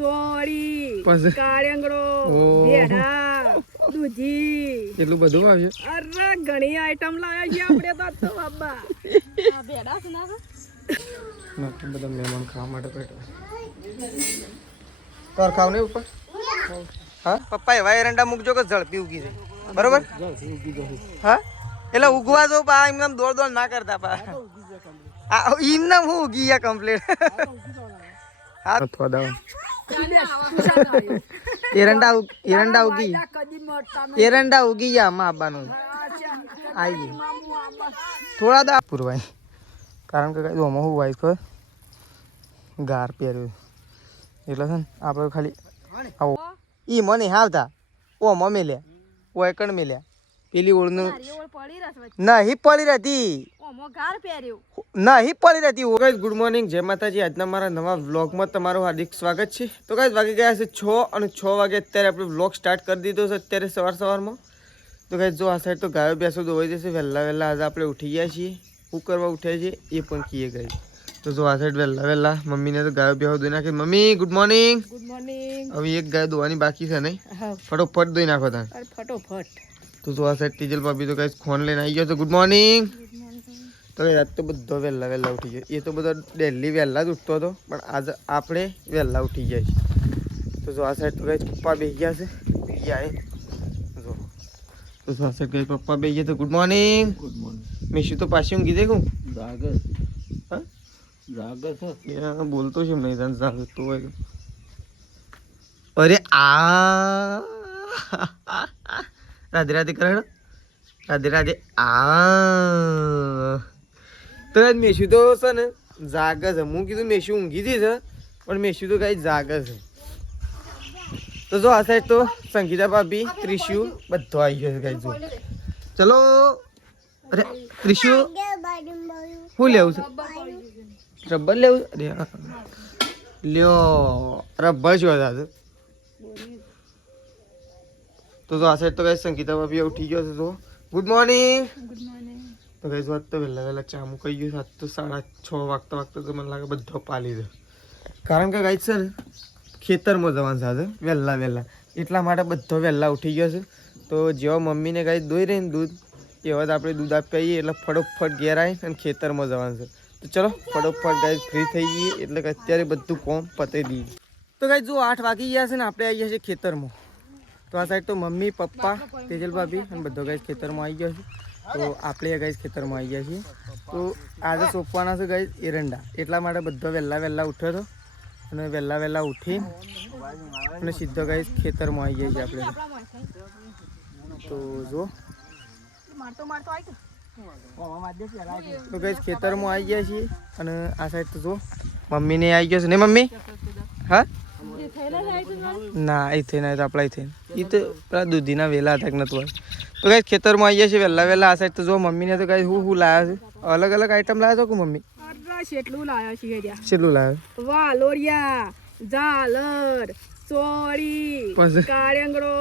ચોળી, કાળિંગડો, ભેડા, દૂધી, એટલું બધું આવ્યું. અરે ઘણી આઈટમ લાવ્યા છે આપણે તો બાબા. આ ભેડા છે ના બધા મહેમાન ખાવા માટે બેઠા. તાર ખાવ નહીં ઉપર? હા પપ્પા એવા એરંડા મૂકજો કે ઝડપી ઉગી જાય. બરોબર? હા એટલે ઉગવા જો પા એમ દોડ દોડ ના કરતા પા. ઇન હું ઉગી ગયા કમ્પ્લીટ. હા થોડા એરંડા ઉગી ગયા આમાં આવવાનું આવી ગયું થોડા દા પૂરવાય કારણ કે કઈ આમાં હું વાઈસ કર ગાર પહેર્યું એટલે છે ને આપણે ખાલી આવો ઈ મને હાવતા ઓ મમ્મી લે ઓ એકણ મેલ્યા પેલી ઓળનું નહીં પડી રહેતી નહીં પડી રહેતી. ગાઈસ ગુડ મોર્નિંગ, જય માતાજી. આજના મારા નવા વ્લોગમાં તમારું હાર્દિક સ્વાગત છે. તો ગાઈસ વાગી ગયા છે 6 અને 6 વાગે અત્યારે આપણે વ્લોગ સ્ટાર્ટ કરી દીધો છે અત્યારે સવારમાં. તો ગાઈસ જો આ સાઈડ તો ગાયો બેસો દોવાઈ જશે વહેલા આજે આપણે ઉઠી ગયા છીએ. શું કરવા ઉઠ્યા છીએ એ પણ કહીએ ગાઈસ. તો જો આ સાઈડ વહેલા મમ્મીને તો ગાયો બેસો ધોઈ નાખી. Mummy good morning. હવે એક ગાય ધોવાની બાકી છે નહીં? ફટોફટ ધોઈ નાખો તાર ફટોફટ. તો જો આ સાઈડ તીજલ ભાભી તો ગાઈસ ફોન લઈને આવી ગયો છે. Good morning. તો આજ તો બધો વહેલા ઉઠી ગયો. એ તો બધો ડેલી વહેલા જ ઉઠતો હતો પણ આજે આપણે વહેલા ઉઠી ગયા છીએ. તો જો આ સાઈડ તો ગાઈસ પપ્પા બેસી ગયા છે જો. તો આ સાઈડ ગાઈસ પપ્પા બેસી ગયા. તો ગુડ મોર્નિંગ. મિશુ તો પાછી ઊંઘી જાય હું જાગે બોલતો છે નહીં તને જાગતો હોય. અરે આ રાધે રાધે કરે રાધે રાધે આ તો મેશુ તો છે ને જાગે છે. હું કીધું મેશુ ઊંઘી જઈ છે પણ મેશુ તો કઈ જાગે છે. તો જો આ સાઈડ તો સંગીતા ભાભી ત્રિશુ બધો આવી ગયો છે કઈ જો. ચલો અરે ત્રિશુ શું લેવું છે? રબર લેવું? અરે લ્યો રબર શું હતા? તો આ સાઈડ તો કઈ સંગીતા ભાભી ઉઠી ગયો છે. તો ગુડ મોર્નિંગ. તો કઈ વાત તો વહેલા ચા મૂકાઈ ગયું. સાત તો 6:30 વાગતા તો મને લાગે બધો પાલી દે કારણ કે ગાઈસ છે ને ખેતરમાં જવાનું સાથે વહેલા એટલા માટે બધો વહેલા ઉઠી ગયો છે. તો જેવા મમ્મીને ગાઈસ દોઈ રહી ને દૂધ એવા જ આપણે દૂધ આપી આવીએ એટલે ફટોફટ ઘેર આવી અને ખેતરમાં જવાનું છે. તો ચલો ફટોફટ ગાઈસ ફ્રી થઈ ગઈએ એટલે કે અત્યારે બધું કોમ પતાવી દઈએ. તો ગાઈસ જો 8 વાગી ગયા છે ને આપણે આવી ગયા છીએ ખેતરમાં. તો આ સાઈડ તો મમ્મી પપ્પા તેજલ ભાભી અને બધો ગાઈસ ખેતરમાં આવી ગયો છે. તો આપણે ગાઈસ ખેતરમાં આવી ગયા છીએ. તો આજે સોંપવાના છે ગાઈસ એરંડા એટલા માટે બધો વહેલા ઉઠ્યો હતો અને વહેલા ઉઠી અને સીધો ગાઈસ ખેતરમાં આવી ગયા છીએ આપણે. તો જો તો ગાઈસ ખેતરમાં આવી ગયા છીએ અને આ સાઈડ તો જો મમ્મીને આવી ગયો છે ને મમ્મી? હા ના એ થઈ ના તો આપણા થઈ એ તો પેલા દૂધીના વેલા હતા કે નતું. તો ગાઈસ ખેતરમાં આવી ગયા છે વહેલા આ સાઈડ તો જો મમ્મીને તો ગાઈસ હું લાવ્યા છે અલગ આઈટમ લાવ્યા છો કે મમ્મી? કેટલું લાવ્યા છીએ? કેટલું લાવ્યા? વાલોરિયા, ઝાલર, ચોળી, કાળિંગડો,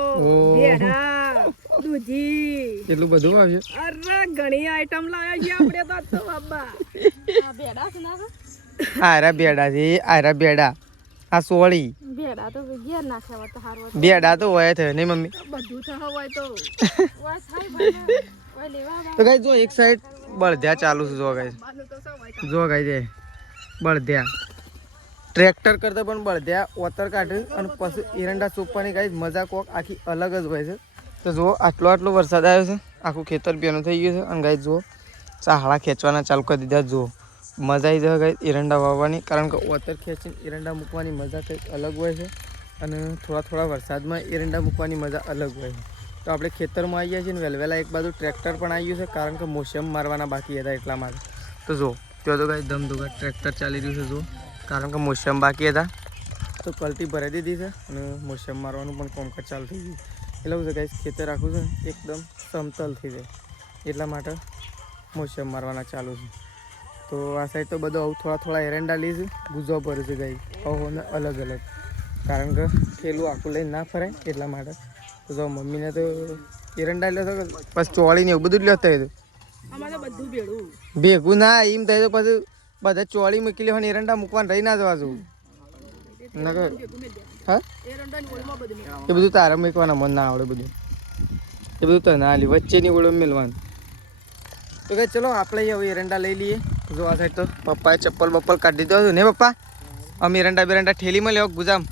ભેડા, દૂધી, એટલું બધું આવ્યું. અરે ઘણી આઈટમ લાવ્યા છે આપણે તો બાબા. આ ભેડા છે ના? આરા ભેડા છે આરા ભેડા. આ સોળી ભેડા તો ઘેર નાખ્યા તો હારું. ભેડા તો હોય છે નહીં મમ્મી? બધું તો હોય તો તો ગાઈસ જો એક સાઈડ બળધ્યા ચાલુ છે. જો ગાઈસ બળધ્યા ટ્રેક્ટર કરતા પણ બળધ્યા ઓતર કાઢે અને પછી એરંડા સોંપવાની ગાઈસ મજા કોક આખી અલગ જ હોય છે. તો જો આટલો વરસાદ આવ્યો છે આખું ખેતર બેનું થઈ ગયું છે અને ગાઈસ જો ચાહડા ખેંચવાના ચાલુ કરી દીધા. જો મજા આવી જાય ગાઈસ એરંડા વાવવાની કારણ કે ઓતર ખેંચીને એરંડા મૂકવાની મજા કંઈક અલગ હોય છે અને થોડા વરસાદમાં એરંડા મૂકવાની મજા અલગ હોય છે. તો આપણે ખેતરમાં આવી ગયા છીએ ને વહેલા એક બાજુ ટ્રેક્ટર પણ આવ્યું છે કારણ કે મોસમ મારવાના બાકી હતા એટલા માટે. તો જો ત્યાં તો ગાઈસ ધમધોકા ટ્રેક્ટર ચાલી રહ્યું છે જો કારણ કે મોસમ બાકી હતા તો કલટી ભરાઈ દીધી છે અને મોસમ મારવાનું પણ કામકાજ ચાલુ થઈ ગયું. એટલે શું છે ગાઈસ ખેતર આખું છે એકદમ સમતલ થઈ જાય એટલા માટે મોસમ મારવાના ચાલુ છે. તો આ સાઈડ તો બધો થોડા એરંડા લીધું ગુજવા પડે છે ગાઈસ ને અલગ કારણ કે થેલું આખું લઈને ના ફરાય એટલા માટે. તો જો મમ્મીને તો એરંડા લ્યો તો પછી ચોળી ને એવું બધું જ લેતા હતું ભેગું ના એમ થાય તો પછી બધા ચોળી મૂકી લેવાની એરંડા મૂકવાનું રહી ના જવા જવું. હા એ બધું તારે મૂકવાના મન ના આવડે બધું એ બધું તને હાલી વચ્ચેની ઓળો મેળવાનું તો કે ચલો આપણે હવે એરંડા લઈ લઈએ જો આ સાઈડ તો પપ્પાએ ચપ્પલ બપ્પલ કાઢી દીધો હતું ને પપ્પા અમે એરંડા બેરંડા ઠેલીમાં લેવા ગુજામ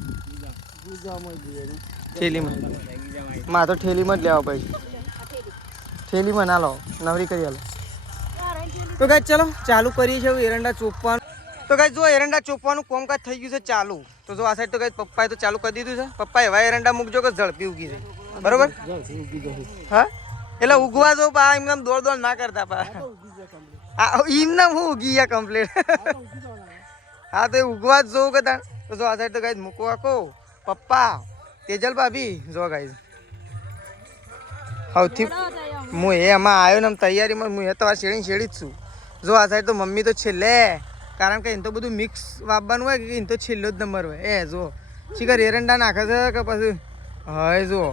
ઠેલીમાં માં તો ઠેલીમાં જ લેવા પછી ઠેલીમાં ના લો નવરી કરી આલો તો કાંઈ ચલો ચાલુ કરીએ છીએ એરંડા ચોપવાનું તો કાંઈ જો એરંડા ચોપવાનું કામકાજ થઈ ગયું છે ચાલુ તો જો આ સાઈડ તો કાંઈ પપ્પાએ તો ચાલુ કરી દીધું છે પપ્પા એવા એરંડા મૂકજો કે ઝડપી ઉગી છે બરોબર હા એટલે ઉગવા જો પા એમ દોડ દોડ ના કરતા પા એમને હું ઉગી ગયા કમ્પ્લીટ હા તો એ ઉગવા જ જોઉં કે તાણ તો જો આ સાઈડ તો કાંઈ મૂકવા કહો પપ્પા તેજલ ભાભી જો કાંઈ સૌથી હું એમાં આવ્યો ને તૈયારીમાં હું એ તો આ શેડી જ છું જો આ સાઈડ તો મમ્મી તો છેલ્લે કારણ કે એને તો બધું મિક્સ વાપવાનું હોય કે એને તો છેલ્લો જ નંબર હોય એ જો શીખર એરંડા નાખે છે કે પછી હવે જુઓ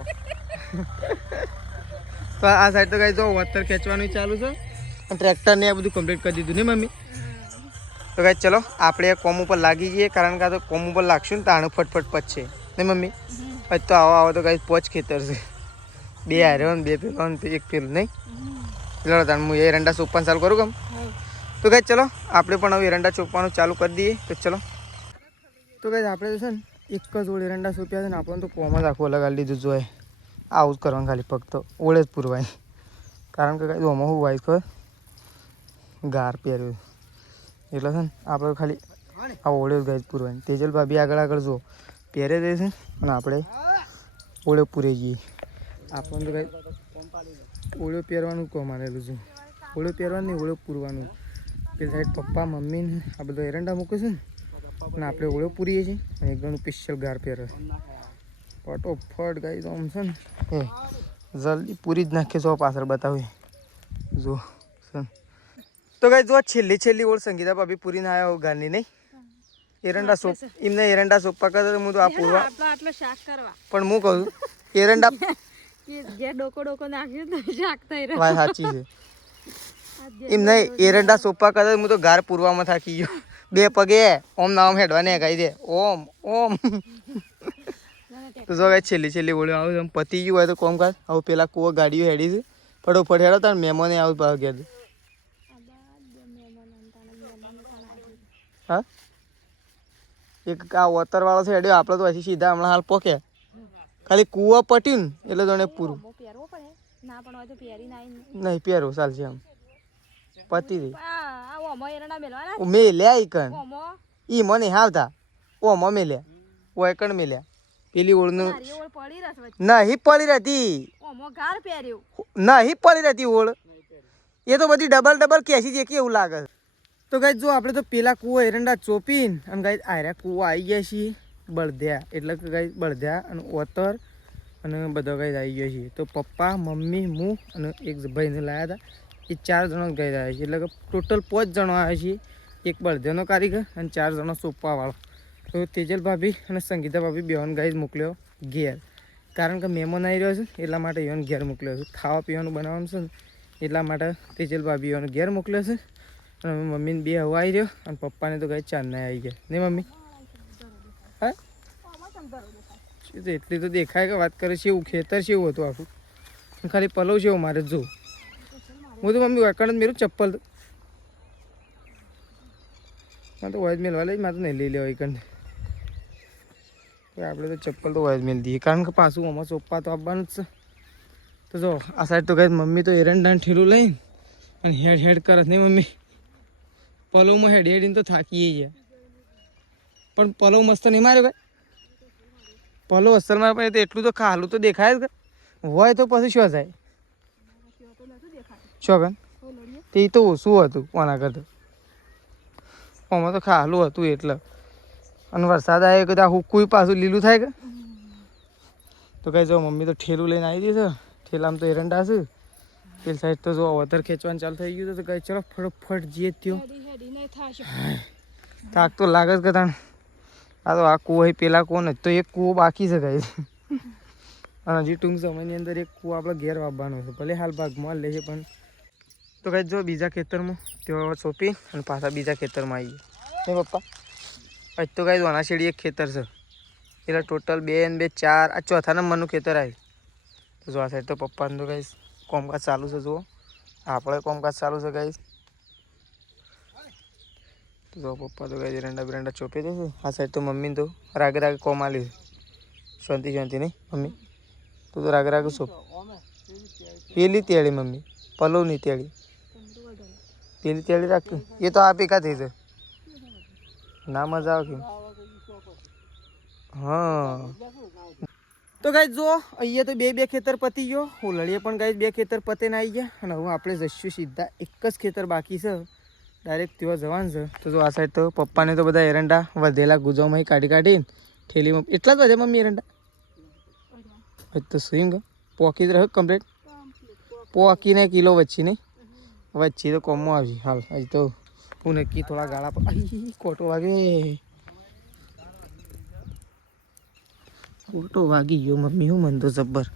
તો આ સાઈડ તો કાંઈ જો વતર ખેંચવાનું ચાલુ છે અને ટ્રેક્ટરને આ બધું કમ્પ્લીટ કરી દીધું ને મમ્મી તો કાંઈ ચલો આપણે કોમ ઉપર લાગી જઈએ કારણ કે આ તો કોમ ઉપર લાગશું ને તાણું ફટફટ પચશે ને મમ્મી પછી તો આવો તો કાંઈ પોચ ખેતર છે બે હાર્યો ને બે પેલો ને એક પેલું નહીં ચલો તાણ હું એરંડા ચોપવાનું ચાલુ કરું કેમ તો કાંઈ ચલો આપણે પણ હવે એરંડા ચોપવાનું ચાલુ કરી દઈએ તો ચલો તો કાંઈ આપણે તો છે ને એક જ ઓળ એરંડા સોંપ્યા છે ને આપણને તો કોમ જ આખું લગાડી લીધું જોઈએ આવું જ કરવાનું ખાલી ફક્ત ઓળે જ પૂરવાય કારણ કે કાંઈ ઓમાં હું વાઈસ ખબર ગાર પહેર્યું એટલે છે ને આપણે ખાલી આ ઓળે જ ગાય પૂરવાય તેજલ ભાભી આગળ આગળ જો પહેરે જાય છે અને આપણે ઓળે પૂરે જઈએ આપણને તો કાંઈ ઓળે પહેરવાનું કોમ આવેલું છે ઓળે પહેરવાનું નહીં ઓળે પૂરવાનું પેલી સાઈડ પપ્પા મમ્મીને આ બધા એરંડા મૂકે છે ને અને આપણે ઓળો પૂરીએ છીએ અને એકદમ સ્પેશિયલ ગાર પહેરે ફટોફટ ગાઈ તો આમ છે ને એ જલ્દી પૂરી જ નાખીએ જો પાછળ બતાવીએ જો તો ગાઈ જો છેલ્લી ઓળ સંગીતા ભાભી પૂરીને આવ્યા ગારની નહીં એરંડા સોપ એમને એરંડા સોપા કરતા હું તો આ પૂરવા આટલો શાક કરવા પણ હું કહું એરંડા જે ડોકો નાખ્યો તો શાક થઈ રહ્યો વાત સાચી છે એમ નહીં એરંડા સોપા કરતા હું તો ગાર પૂરવામાં થાકી ગયો બે પગે ઓમ નામ હેડવાને ગાઈ દે ઓમ ઓમ તો જો ગાઈ છેલ્લી ઓળ્યો આવું પતી ગયું હોય તો કોમ કાજ આવું પેલા કુવો ગાડીઓ હેડી છે ફટોફટ હેડો તાર મહેમાને આવું ભાવ ગયા હા એક આ વતરવાળો છે હેડ્યો આપણે તો હજી સીધા હમણાં હાલ પોકે ખાલી કુવો પટ્યું ને એટલે તને પૂરું નહીં પહેરો ચાલશે આમ પતી દે મેલ્યા ઈકણ ઈ મને હાવતા ઓમાં મેલ્યા ઓયકણ મેલ્યા પેલી ઓળનું નહીં પડી રહેતી નહીં પડી રહેતી ઓળ એ તો બધી ડબલ કેસી છે કેવું લાગે તો ગાઈ જો આપણે તો પેલા કૂવો એરંડા ચોપીને અને ગાઈ આર્યા કૂવો આવી ગયા છીએ બળદ્યા એટલે કે ગાઈ બળદ્યા અને ઓતર અને બધા ગાઈ આવી ગયા છીએ તો પપ્પા મમ્મી હું અને એક ભાઈને લાવ્યા હતા એ 4 જણો જ ગાઈ આવ્યા છીએ એટલે કે ટોટલ 5 જણો આવ્યા છીએ એક બળદ્યાનો કારીગર અને 4 જણો સોંપવાવાળો તો તેજલ ભાભી અને સંગીતા ભાભી બેન ગાઈ મોકલ્યો ઘેર કારણ કે મહેમાન આવી રહ્યો છે એટલા માટે એવાનો ઘેર મોકલ્યો છે ખાવા પીવાનું બનાવવાનું છે ને એટલા માટે તેજલ ભાભી એવાનો ઘેર મોકલ્યો છે અને મમ્મીને બે હવા આવી રહ્યો અને પપ્પાને તો ગાઈ ચાંદના આવી ગયા નહીં મમ્મી હા એટલી તો દેખાય કે વાત કરે છે એવું ખેતર છે એવું હતું આખું ખાલી પલવ છે એવું મારે જો હું તો મમ્મી વાકણ જ મેરું ચપ્પલ તો વાજ મેળવા લઈ મારે તો નહીં લઈ લેવા એકંડ આપણે તો ચપ્પલ તો વાજ મેળ દઈએ કારણ કે પાછું આમાં સોપા તો આપવાનું જ છે તો જો આ સાઈડ તો કઈ મમ્મી તો એરંડાને ઠેલું લઈને અને હેડ કરે નહીં મમ્મી પલવમાં હેડીને તો થાકીએ ગયા પણ પલવ મસ્ત નહીં માર્યો કઈ પલવ અસરમાં પણ તો એટલું તો ખાલું તો દેખાય જ હોય તો પછી શું થાય શું તે તો ઓછું હતું કોના કરતાં આમાં તો ખાલું હતું એટલે અને વરસાદ આવ્યો કે હુકું પાછું લીલું થાય કે તો કઈ જો મમ્મી તો ઠેલું લઈને આવી ગઈ છે ઠેલામાં તો એરંડા છે પેલી સાઈડ તો જો વતર ખેંચવાનું ચાલુ થઈ ગયું તો કઈ ચલો ફટોફટ જઈએ થયો થાક તો લાગે જ કે તાણ આ તો આ કૂવો પેલા કૂવો નથી તો એક કૂવો બાકી છે કઈ અને હજી ટૂંક સમયની અંદર એક કૂવો આપણે ઘેર વાપવાનો છે ભલે હાલ ભાગમાં લે છે પણ તો કઈ જો બીજા ખેતરમાં તેઓ સોંપી અને પાછા બીજા ખેતરમાં આવી ગયા પપ્પા આજ તો ગાઈસ વાનાશેડી એક ખેતર છે એટલે ટોટલ 2 ને 2 4 આ ચોથા નંબરનું ખેતર આવ્યું. તો જો આ સાઈડ તો પપ્પાનું તો ગાઈસ કોમકાજ ચાલુ છે. જુઓ આપણે કોમકાજ ચાલુ છે ગાઈસ. તો જો પપ્પા તો ગાઈસ એરંડા બિરંડા ચોપી દે છે. આ સાઈડ તો મમ્મીને તો રાગે રાગે કોમ આલ્યું શાંતિ શાંતિ નહીં મમ્મી તું તો રાગે રાગે છો. પેલી તેડી મમ્મી પલોવની તેડી પેલી તેડી રાખ એ તો આ પીકા થઈ છે ના મજા આવે કે હા. તો ગાઈસ જો અહીંયા તો બે ખેતર પતી ગયો ઉલળીએ પણ ગાઈસ 2 ખેતર પતે ને આવી ગયા અને હવે આપણે જઈશું સીધા એક જ ખેતર બાકી છે ડાયરેક્ટ ત્યાં જવાનું છે. તો જો આ સાઈડ તો પપ્પાને તો બધા એરંડા વધેલા ગુજામાં કાઢી ઠેલીમાં એટલા જ વધે મમ્મી એરંડા તો સ્વિંગ પોકી જ રહ્યો કમ્પ્લીટ પોકીને કિલો વચ્ચે નહીં વચ્ચે તો કોમમાં આવી હાલ હજી તો હું નક્કી થોડા ગાળા પર કોટો વાગે કોટો વાગી ગયો મમ્મી હું મન તો જબ્બર.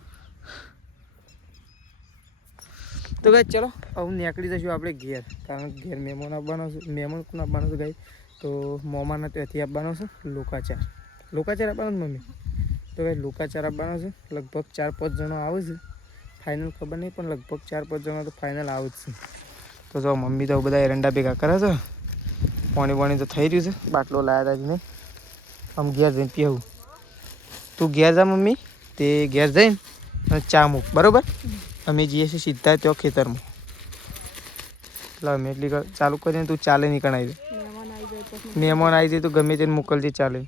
તો ગાઈસ ચલો હવે નીકળી જઈશું આપણે ઘેર કારણ કે ઘેર મહેમાન આવવાનો છે. મહેમાન કોણ આપવાનો છે ગાઈસ તો મોમાના ત્યાંથી આપવાનો છે લોકાચાર આપવાનો છે મમ્મી. તો ગાઈસ લોકાચાર આપવાનો છે લગભગ 4-5 જણો આવે છે ફાઇનલ ખબર નહીં પણ લગભગ 4-5 જણો તો ફાઇનલ આવે જ છે. તો જો મમ્મી તો બધા એરંડા ભેગા કરે છે પાણી તો થઈ રહ્યું છે બાટલો લાવ્યા હતા નહીં આમ ઘેર જઈને પીવું. તું ઘેર જા મમ્મી તે ઘેર જઈને અને ચા મૂક બરાબર. અમે જઈએ છીએ સીધા ત્યાં ખેતરમાં એટલે અમે એટલી ચાલુ કરીને તું ચાલે નહીં કણાવી દે. મહેમાન આવી જાય તો ગમે તેને મોકલજે ચાલે.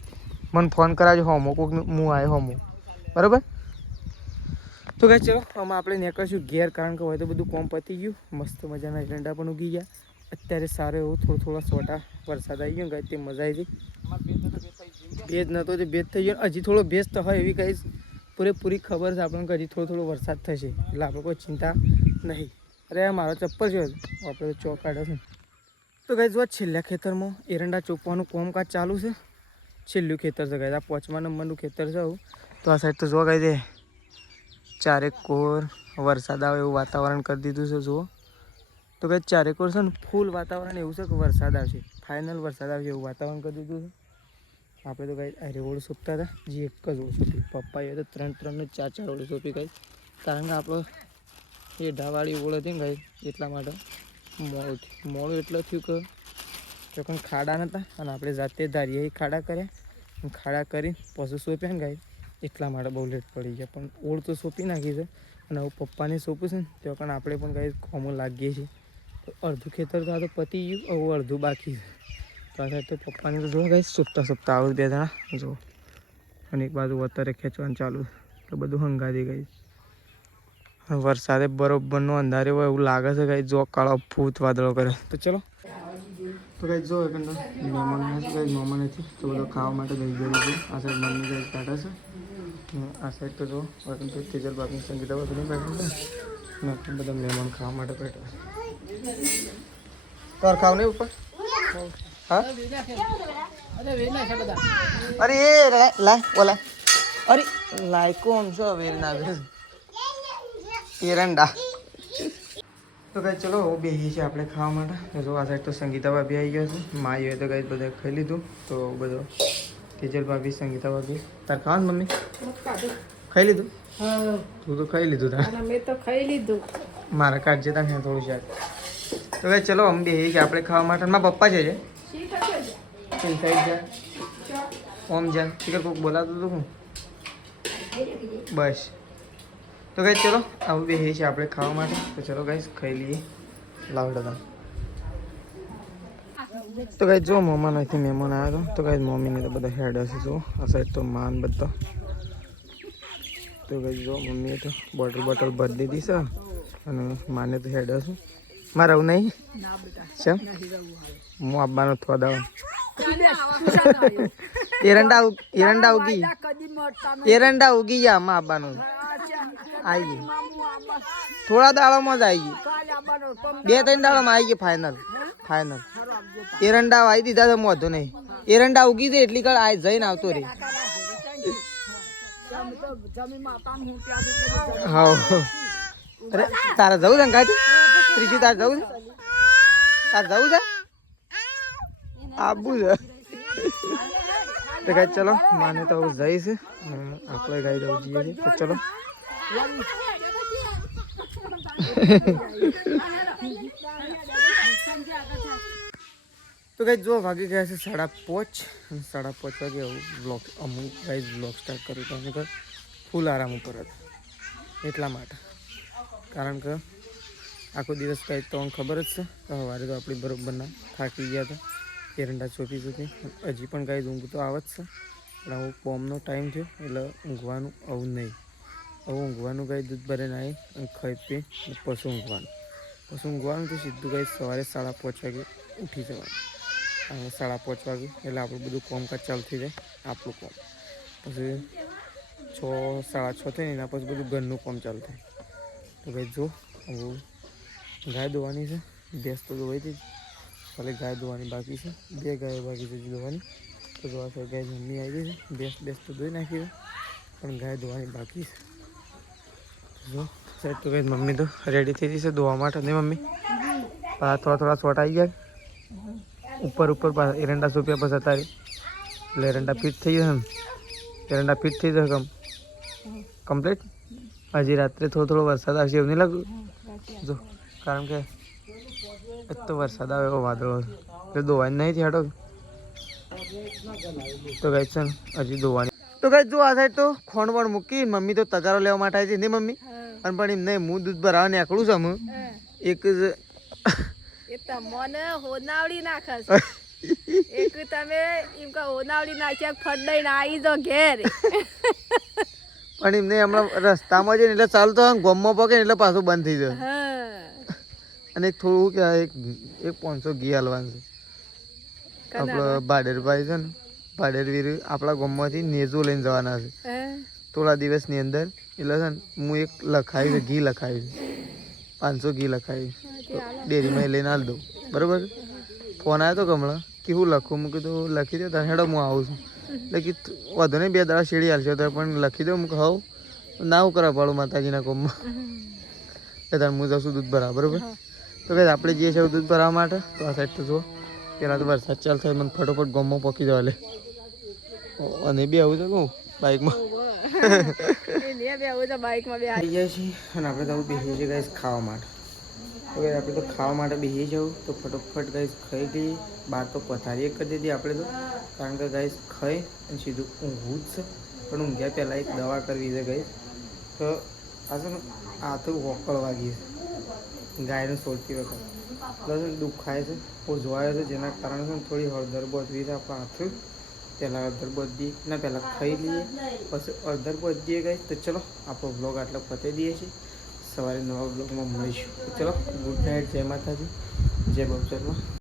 મને ફોન કરાવજો હોમો કોક હું આવ્યો હોમો બરાબર. તો ગાઈસ ચલો આમાં આપણે નીકળીશું ઘેર કારણ કે હોય તો બધું કોમ પતી ગયું મસ્ત મજાના એરંડા પણ ઉગી ગયા. અત્યારે સારો એવો થોડા છોટા વરસાદ આવી ગયો ગાઈસ તે મજા આવી ગઈ. ભેજ નહોતો તે ભેજ થઈ ગયો હજી થોડો ભેજ તો હોય એવી કાંઈ પૂરેપૂરી ખબર છે આપણને કે હજી થોડો વરસાદ થશે એટલે આપણે કોઈ ચિંતા નહીં. અરે મારો ચપ્પલ છે આપણે તો ચોક કાઢ્યો છે. તો ગાઈસ જો છેલ્લા ખેતરમાં એરંડા ચોપવાનું કામકાજ ચાલુ છે. છેલ્લું ખેતર છે ગાઈસ આ 5મા નંબરનું ખેતર છે. તો આ સાઈડ તો જો ગાઈસ દે ચારેક કોર વરસાદ આવે એવું વાતાવરણ કરી દીધું છે. જુઓ તો ગાઈસ ચારેક કોર છે ને ફૂલ વાતાવરણ એવું છે કે વરસાદ આવશે ફાઇનલ વરસાદ આવશે એવું વાતાવરણ કરી દીધું છે. આપણે તો ગાઈસ આ રેવડ સોંપતા હતા જે એક જ ઓળ સોંપી પપ્પાએ તો 3 ને 4 ઓળ સોંપી ગાઈસ કારણ કે આપણો એ ઢાવાળી ઓળ હતી ને ગાઈસ એટલા માટે મોડું એટલું થયું કે કોઈ ખાડા નહોતા અને આપણે જાતે ધારીએ ખાડા કર્યા ખાડા કરી પછી સોંપ્યા ને ગાઈસ એટલા માટે બહુ લેટ પડી ગયા પણ ઓળ તો સોંપી નાખી છે અને હવે પપ્પાને સોંપ્યું છે ને તો કારણ આપણે પણ ગાઈસ ખોમો લાગીએ છીએ. તો અડધું ખેતર તો આ તો પતી ગયું હવે અડધું બાકી છે. તો આ તો પપ્પાની તો જો ગાઈસ સોંપતા આવું 2 જણા જો અને એક બાજુ વતરે ખેંચવાનું ચાલુ એટલે બધું હંગાતી ગઈ. વરસાદે બરોબરનો અંધારે હોય એવું લાગે છે ગાઈસ જો કાળો ભૂત વાદળો કરે. તો ચલો તો ગાઈસ જો મહેમાન નથી તો બધો ખાવા માટે દઈ ગયું છે. આ સાઈડ મમ્મી ગાઈસ કાઢે છે આ સાઈડ તો જો તેજલ બાપની સંગીતા બાપની બેઠા છે ને બધા મહેમાન ખાવા માટે બેઠા છે. તાર ખાવ નહીં ઉપર હા અરે એ લાય ઓલા અરે લાય કોણ છો વેર ના એરંડા. તો ગાઈસ ચલો બેસીએ છીએ આપણે ખાવા માટે. જો આ સાઈડ તો સંગીતા ભાભી આવી ગયા છે માઈએ તો ગાઈસ બધા ખાઈ લીધું તો બધો તેજલ ભાભી સંગીતા ભાભી તાર ખાવાનું મમ્મી ખાઈ લીધું તું તો ખાઈ લીધું તાર મેં તો ખાઈ લીધું મારા કાઢજે તા થોડું શાક. તો ગાઈસ ચલો અમે બેસીએ છીએ આપણે ખાવા માટે. મારા પપ્પા છે સાઈડ જા ઓમ જા ઠીક કોઈક બોલાતું હતું હું બસ. તો ગાઈસ ચલો આવું બેસીએ છીએ આપણે ખાવા માટે. તો ચલો ગાઈસ ખાઈ લઈએ લાવડો તમે. તો ગાઈસ જો મમ્મા નથી મહેમાન આવ્યો હતો તો ગાઈસ મમ્મીને તો બધા હેડ હશે જો આ સાઈડ તો માન બધા. તો ગાઈસ જો મમ્મીએ તો બોટલ ભરી દીધી છે અને માને તો હેડ હશે મારે આવું નહીં છે હું આવવાનો થોડા એરંડા ઉગી ગયા આમાં આવવાનું આવી ગઈ થોડા દાડામાં જ આવી ગઈ 2-3 દાડામાં આવી ગઈ ફાઇનલ એરંડા આવી દીધા તો મોઢો નહીં એરંડા ઉગી દે એટલી કાળ આ જઈને આવતો રે. હા અરે તારે જવું છે કાઢી ત્રીજું તારે જવું છે આબુ છે તો ગાય ચલો માને તો જઈશ આપણે ગાય તો જઈએ છીએ તો ચલો તો ગાય જો વાગી ગયા છે 5:30 અને 5:30 વાગે બ્લોગ અમુક ગાય બ્લોગ સ્ટાર્ટ કર્યું કારણ કે ફૂલ આરામ ઉપર હતા એટલા માટે કારણ કે આખો દિવસ કાંઈ તો ખબર જ છે સવારે તો આપણી બરોબરના થાકી ગયા હતા એરંડા ચોપી હજી પણ કાંઈ ઊંઘ તો આવે જ છે એટલે હું કોમનો ટાઈમ થયો એટલે ઊંઘવાનું આવું નહીં હવે ઊંઘવાનું કાંઈ દૂધ ભરીને આવી અને ખાઈ પી પછી ઊંઘવાનું તો સીધું કાંઈ સવારે 5:30 વાગે ઉઠી જવાનું અને 5:30 વાગે એટલે આપણું બધું કામકાજ ચાલુ થઈ જાય આપણું કામ પછી 6 6:30 થાય ને એના પછી બધું ઘરનું કામ ચાલુ થાય તો ભાઈ જો હવે ગાય દોવાની છે ભેંસ તો દોવાઈ હતી ખાલી ગાય દોવાની બાકી છે 2 ગાયો બાકી છે દોવાની તો દોવા છે ગાય મમ્મી આવી ગઈ છે ભેંસ તો દોઈ નાખી છે પણ ગાય દોવાની બાકી છે જો સાહેબ તો ભાઈ મમ્મી તો રેડી થઈ ગઈ છે દોવા માટે નહીં મમ્મી થોડા શોર્ટ આવી ગયા ઉપર એરંડા સોંપ્યા પછી અત્યારે એટલે એરંડા ફિટ થઈ જશે ને એરંડા ફિટ થઈ જશે કમ્પ્લીટ હજી રાત્રે થોડો વરસાદ આવશે એવું નહીં લાગ્યું જો કારણ કે એક તો વરસાદ આવે એવો વાદળો એટલે દોવાની નહીં થી હાટો તો ગાય છે ને હજી દોવાની તો ગાય જો આ સાઈડ તો ખોણ પણ મૂકી મમ્મી તો તગારો લેવા માટે આવી હતી નહીં મમ્મી અને પણ એમ નહીં હું દૂધ ભરાવા નીકળું છું હું એક જ મને હોનાવડી નાખસ એક તમે એમ કે હોનાવડી નાખ્યા ફટ દઈને આવી જો ઘેર પણ એમને હમણાં રસ્તામાં જઈને એટલે ચાલુ તો ગોમમાં પકે એટલે પાછું બંધ થઈ જાય અને એક થોડું કે એક 500 ઘી હાલવાનું છે આપણો ભાડેરભાઈ છે ને ભાડેરવીર આપણા ગામમાંથી નેજો લઈને જવાના છે થોડા દિવસની અંદર એટલે છે ને હું એક લખાયું ઘી લખાયું 500 ઘી લખાયું ડેરીમાં લઈને હાલ દઉં બરાબર ફોન આવ્યો તો કમળા કે હું લખું મૂકી કીધું લખી દો તારે હેડો હું આવું છું એટલે કે વધુ નહીં 2 દાડા શેડી હાલશે તો પણ લખી દઉં મૂક હવ ના હું કરવા પાડું માતાજીના કોમમાં એટલે તારે હું જશું દૂધ ભરાવા બરાબર તો કહે આપણે જઈએ છીએ દૂધ ભરાવા માટે તો આ સાઈડ તો જુઓ પહેલાં તો વરસાદ ચાલુ થાય મને ફટોફટ ગામમાં પકી જવા લે અને બી આવું છે કહું બાઇકમાં આવી જાય છે અને આપણે તો બેસીએ છીએ ગાઈસ ખાવા માટે તો ગાઈસ આપણે તો ખાવા માટે બેસી જવું તો ફટોફટ ગાઈસ ખાઈ ગઈ બહાર તો પથારીએ કરી દીધી આપણે તો કારણ કે ગાઈસ ખાઈ અને સીધું ઊંઘવું જ છે પણ ઊંઘ્યા પહેલાં એક દવા કરવી છે ગાઈસ તો આ છે ને આ તો વોકળ વાગી છે ગાયને સોળતી વખત પ્લસ દુખાય છે પોઝવાયો છે જેના કારણે છે થોડી હળદર બોધવી છે આપણા હાથ પહેલાં હળદર બોધી ના પહેલાં ખાઈ લઈએ પછી હળદર બોધીએ ગાઈસ તો ચલો આપણો બ્લોગ આટલો પતાવી દઈએ છીએ સવારે નવા બ્લોગમાં મળીશું ચલો ગુડ નાઇટ જય માતાજી જય બહુચરમાં